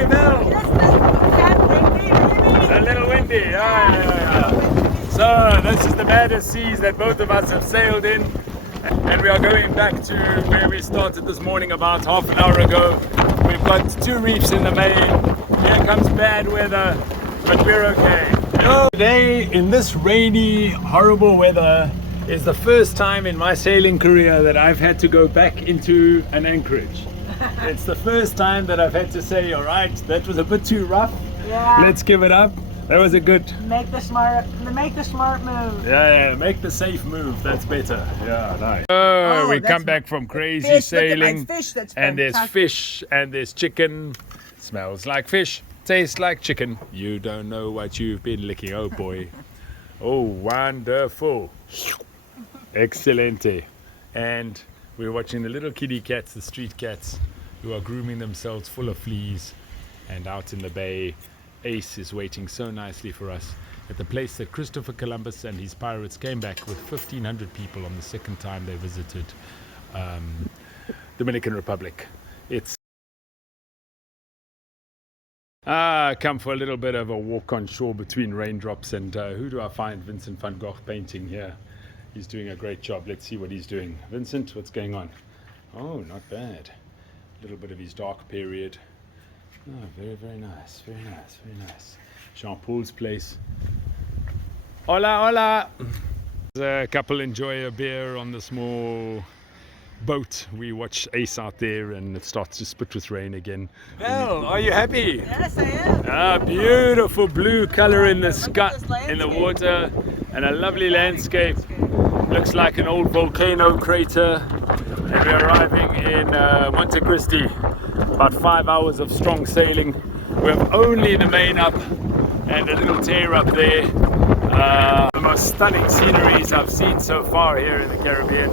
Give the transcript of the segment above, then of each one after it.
Hey, Mel. A little windy. Yeah. So this is the maddest seas that both of us have sailed in, and we are going back to where we started this morning about half an hour ago. We've got 2 reefs in the main. Here comes bad weather, but we're okay. Today, in this rainy, horrible weather, is the first time in my sailing career that I've had to go back into an anchorage. It's the first time that I've had to say, all right, that was a bit too rough. Yeah. Let's give it up. That was a good. Make the smart move. Yeah, make the safe move. That's better. Yeah, nice. Oh, we come back from crazy fish, sailing, fish, that's and there's fantastic. fish, and there's chicken. Smells like fish, tastes like chicken. You don't know what you've been licking, oh boy. Oh, wonderful. Excelente. And we're watching the little kitty cats, the street cats, who are grooming themselves full of fleas. And out in the bay, Ace is waiting so nicely for us at the place that Christopher Columbus and his pirates came back with 1,500 people on the second time they visited Dominican Republic. It's come for a little bit of a walk on shore between raindrops, and who do I find? Vincent van Gogh painting here. He's doing a great job. Let's see what he's doing. Vincent, what's going on? Oh, not bad. A little bit of his dark period. Oh, very, very nice. Very nice. Very nice. Jean Paul's place. Hola, hola. A couple enjoy a beer on the small boat. We watch Ace out there, and it starts to spit with rain again. Well, are you happy? Yes, I am. Beautiful blue color in the sky, in the water, and a lovely landscape. Looks like an old volcano crater. And we're arriving in Monte Christi. About 5 hours of strong sailing. We have only the main up and a little tear up there. The most stunning sceneries I've seen so far here in the Caribbean.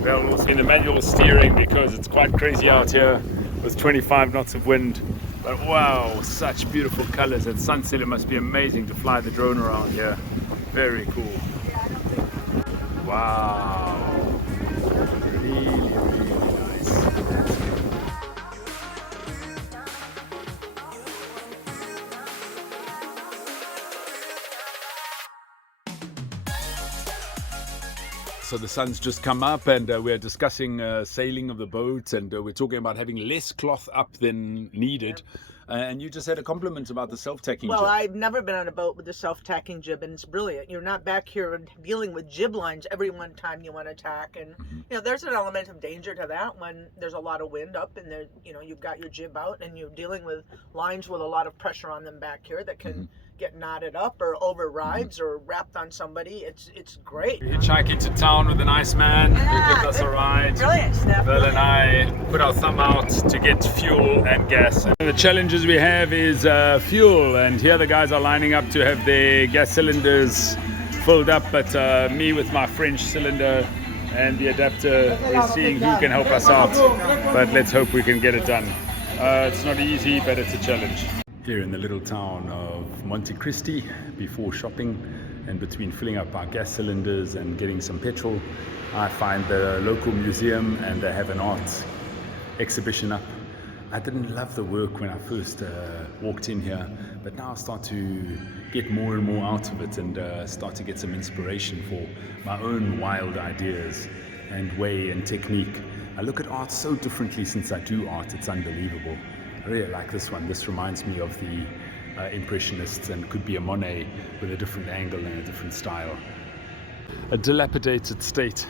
We're almost in the manual steering because it's quite crazy out here with 25 knots of wind. But wow, such beautiful colors. At sunset it must be amazing to fly the drone around here. Very cool. Wow. Really, really nice. So the sun's just come up, and we're discussing sailing of the boat, and we're talking about having less cloth up than needed. And you just had a compliment about the self-tacking Well, jib. I've never been on a boat with the self-tacking jib, and it's brilliant. You're not back here dealing with jib lines every one time you want to tack, and there's an element of danger to that when there's a lot of wind up, and there, you've got your jib out, and you're dealing with lines with a lot of pressure on them back here that can get knotted up or overrides or wrapped on somebody. It's great. We hitchhike into town with a nice man who gives us a ride. Brilliant, Stef. Bill and I put our thumb out to get fuel and gas. And the challenges we have is fuel, and here the guys are lining up to have their gas cylinders filled up, but me with my French cylinder and the adapter is seeing who can help us out, but let's hope we can get it done. It's not easy, but it's a challenge. Here in the little town of Monte Christi, before shopping and between filling up our gas cylinders and getting some petrol, I find the local museum, and they have an art exhibition up. I didn't love the work when I first walked in here, but now I start to get more and more out of it, and start to get some inspiration for my own wild ideas and way and technique. I look at art so differently since I do art, it's unbelievable. I really like this one. This reminds me of the Impressionists, and could be a Monet with a different angle and a different style. A dilapidated state.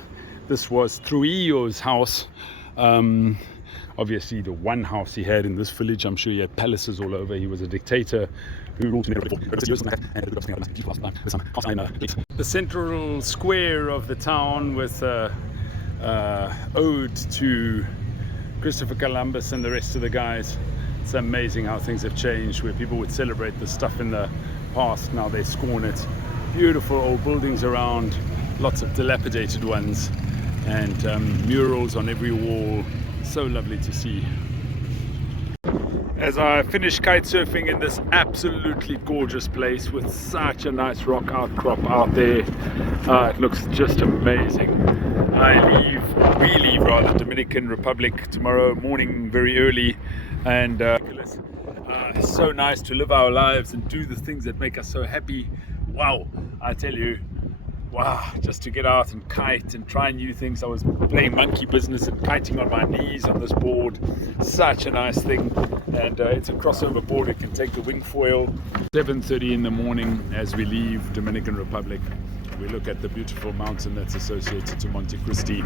This was Trujillo's house. Obviously the one house he had in this village. I'm sure he had palaces all over. He was a dictator who ruled in the central square of the town with ode to Christopher Columbus and the rest of the guys. It's amazing how things have changed, where people would celebrate this stuff in the past, now they scorn it. Beautiful old buildings around, lots of dilapidated ones, and murals on every wall. So lovely to see. As I finish kite surfing in this absolutely gorgeous place with such a nice rock outcrop out there, it looks just amazing. We leave Dominican Republic tomorrow morning very early, and It's so nice to live our lives and do the things that make us so happy. Wow, I tell you, wow, just to get out and kite and try new things. I was playing monkey business and kiting on my knees on this board. Such a nice thing. And it's a crossover board. It can take the wing foil. 7:30 in the morning as we leave Dominican Republic. We look at the beautiful mountain that's associated to Monte Christi.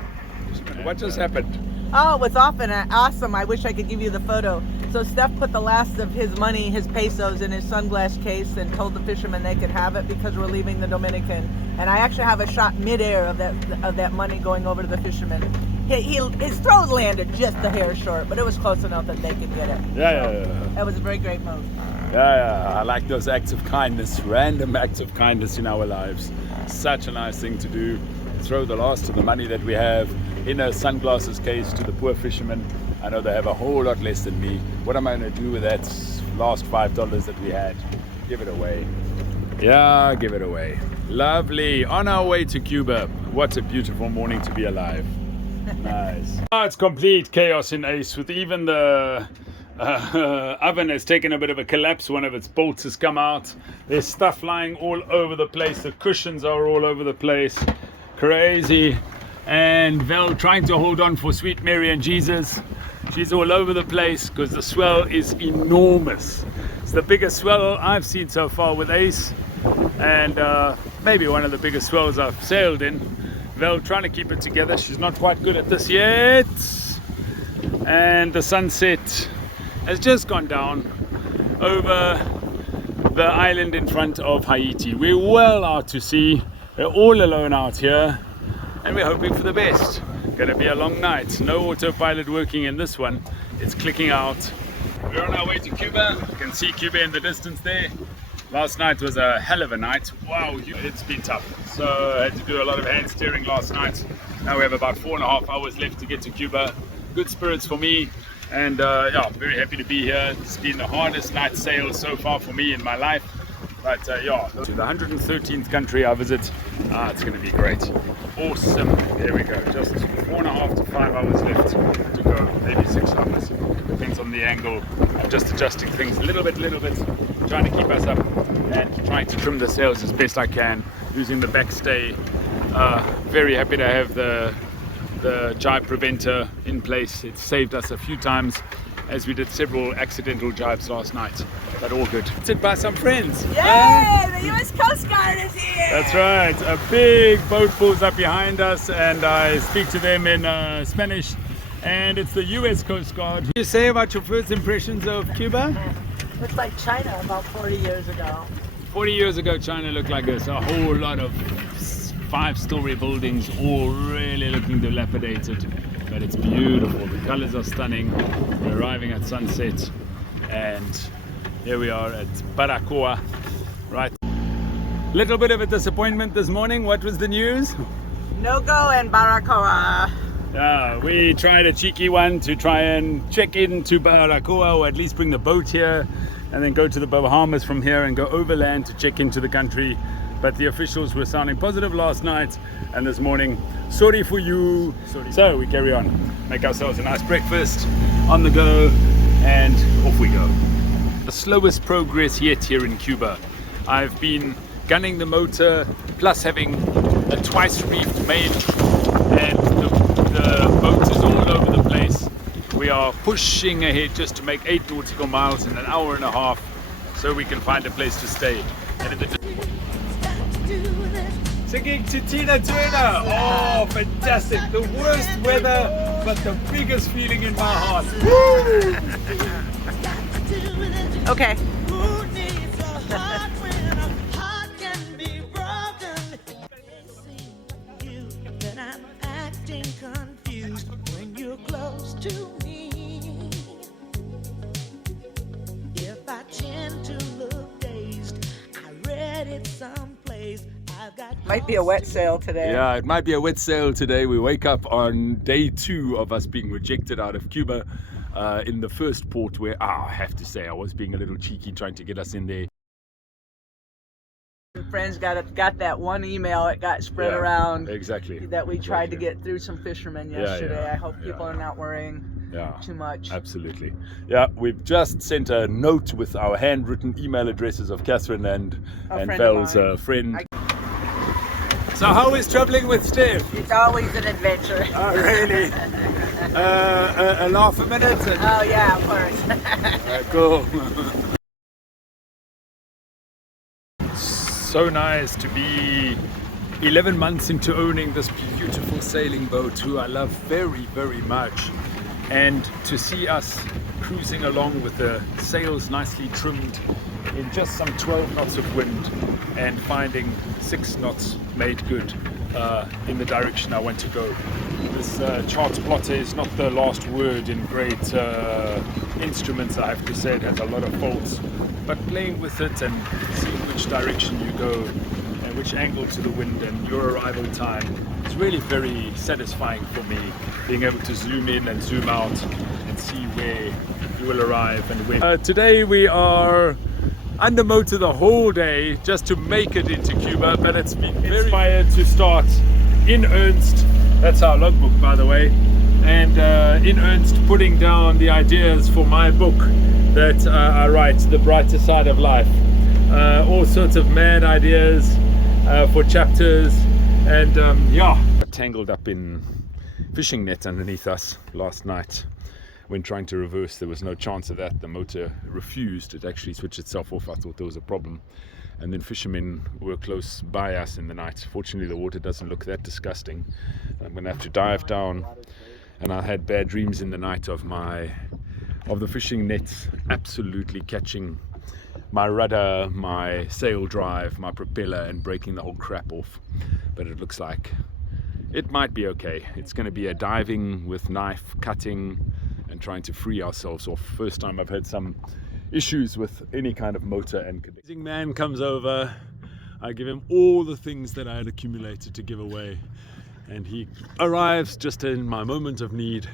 What just happened? Oh, it was awesome. I wish I could give you the photo. So Stef put the last of his money, his pesos, in his sunglass case and told the fishermen they could have it because we're leaving the Dominican. And I actually have a shot midair of that money going over to the fishermen. His throw landed just a hair short, but it was close enough that they could get it. Yeah. That was a very great move. Yeah, I like those acts of kindness, random acts of kindness in our lives. Such a nice thing to do. Throw the last of the money that we have in a sunglasses case to the poor fishermen. I know they have a whole lot less than me. What am I going to do with that last $5 that we had? Give it away. Yeah, give it away. Lovely. On our way to Cuba. What a beautiful morning to be alive. Nice. It's complete chaos in Ace, with even the oven has taken a bit of a collapse. One of its bolts has come out. There's stuff lying all over the place. The cushions are all over the place. Crazy. And Vel trying to hold on for sweet Mary and Jesus. She's all over the place because the swell is enormous. It's the biggest swell I've seen so far with Ace, and maybe one of the biggest swells I've sailed in. Vel trying to keep it together. She's not quite good at this yet. And the sunset has just gone down over the island in front of Haiti. We're well out to sea. We're all alone out here, and we're hoping for the best. Gonna be a long night. No autopilot working in this one. It's clicking out. We're on our way to Cuba. You can see Cuba in the distance there. Last night was a hell of a night. Wow, it's been tough. So I had to do a lot of hand steering last night. Now we have about 4.5 hours left to get to Cuba. Good spirits for me. And yeah, very happy to be here. It's been the hardest night sail so far for me in my life. But yeah, to the 113th country I visit, it's going to be great. Awesome. There we go. Just 4.5 to 5 hours left to go. Maybe 6 hours. Depends on the angle. I'm just adjusting things a little bit, trying to keep us up and trying to trim the sails as best I can using the backstay. Very happy to have the jibe preventer in place. It saved us a few times as we did several accidental jibes last night, but all good. Sit by some friends. Yay! The U.S. Coast Guard is here! That's right. A big boat pulls up behind us and I speak to them in Spanish, and it's the U.S. Coast Guard. What do you say about your first impressions of Cuba? Looks like China about 40 years ago. 40 years ago, China looked like this. A whole lot of 5-story buildings, all really looking dilapidated. But it's beautiful. The colors are stunning. We're arriving at sunset, and here we are at Baracoa. Right. Little bit of a disappointment this morning. What was the news? No go in Baracoa. Yeah, we tried a cheeky one to try and check into Baracoa, or at least bring the boat here, and then go to the Bahamas from here and go overland to check into the country. But the officials were sounding positive last night, and this morning, sorry for you. So we carry on, make ourselves a nice breakfast, on the go, and off we go. The slowest progress yet here in Cuba. I've been gunning the motor, plus having a twice reefed main, and the boat is all over the place. We are pushing ahead just to make 8 nautical miles in an hour and a half, so we can find a place to stay. And singing to Tina Turner. Oh, fantastic. The worst weather, but the biggest feeling in my heart. Woo! Okay. Might be a wet sail today. Yeah, it might be a wet sail today. We wake up on day 2 of us being rejected out of Cuba in the first port where, I have to say, I was being a little cheeky trying to get us in there. Friends got that one email. It got spread around. Exactly. That we tried to get through some fishermen yesterday. Yeah. I hope people are not worrying. Yeah, too much. absolutely. Yeah, we've just sent a note with our handwritten email addresses of Catherine and friend of Val's mine. friend. So how is traveling with Stef? It's always an adventure. Oh, really? A laugh a minute? Oh yeah, of course. Cool. So nice to be 11 months into owning this beautiful sailing boat, who I love very, very much, and to see us cruising along with the sails nicely trimmed in just some 12 knots of wind and finding 6 knots made good in the direction I want to go. This chart plotter is not the last word in great instruments, I have to say. It has a lot of faults, but playing with it and seeing which direction you go and which angle to the wind and your arrival time is really very satisfying for me, being able to zoom in and zoom out and see where you will arrive and when. Today we are under motor the whole day just to make it into Cuba, but it's been very inspired to start in earnest. That's our logbook, by the way, and in earnest putting down the ideas for my book that I write, The Brighter Side of Life. All sorts of mad ideas for chapters, and yeah, tangled up in fishing net underneath us last night. When trying to reverse, there was no chance of that. The motor refused. It actually switched itself off. I thought there was a problem. And then fishermen were close by us in the night. Fortunately, the water doesn't look that disgusting. I'm going to have to dive down. And I had bad dreams in the night of the fishing nets absolutely catching my rudder, my sail drive, my propeller, and breaking the whole crap off. But it looks like it might be okay. It's going to be a diving with knife, cutting, and trying to free ourselves off. First time I've had some issues with any kind of motor and connection. Amazing man comes over. I give him all the things that I had accumulated to give away, and he arrives just in my moment of need.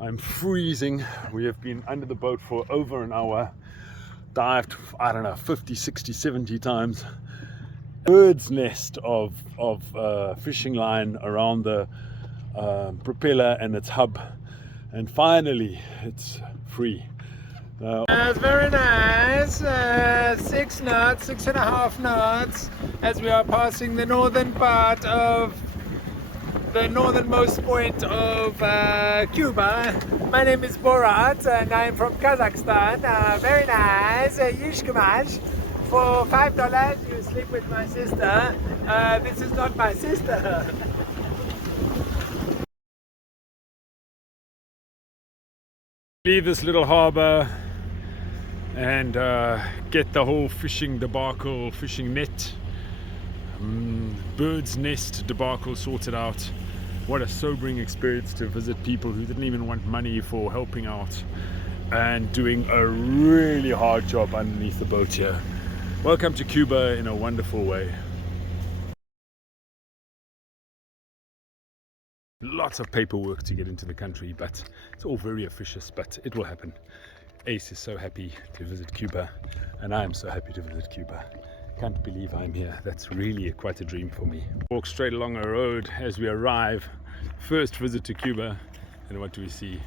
I'm freezing. We have been under the boat for over an hour, dived, I don't know, 50, 60, 70 times. Bird's nest of fishing line around the propeller and its hub. And finally, it's free. That's very nice. 6 knots, 6.5 knots, as we are passing the northern part of the northernmost point of Cuba. My name is Borat, and I'm from Kazakhstan. Very nice. Yishkamash. For $5, you sleep with my sister. This is not my sister. Leave this little harbor and get the whole fishing debacle, fishing net, bird's nest debacle sorted out. What a sobering experience to visit people who didn't even want money for helping out and doing a really hard job underneath the boat here. Welcome to Cuba in a wonderful way. Lots of paperwork to get into the country, but it's all very officious, but it will happen. Ace is so happy to visit Cuba, and I am so happy to visit Cuba. Can't believe I'm here. That's really quite a dream for me. Walk straight along a road as we arrive. First visit to Cuba, and what do we see?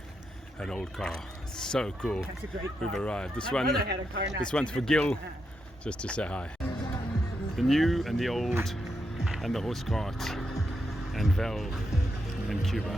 An old car. So cool. That's a great car. We've arrived. This My brother had a car this one's for Gil, just to say hi. The new and the old, and the horse cart, and Val, and Cuba.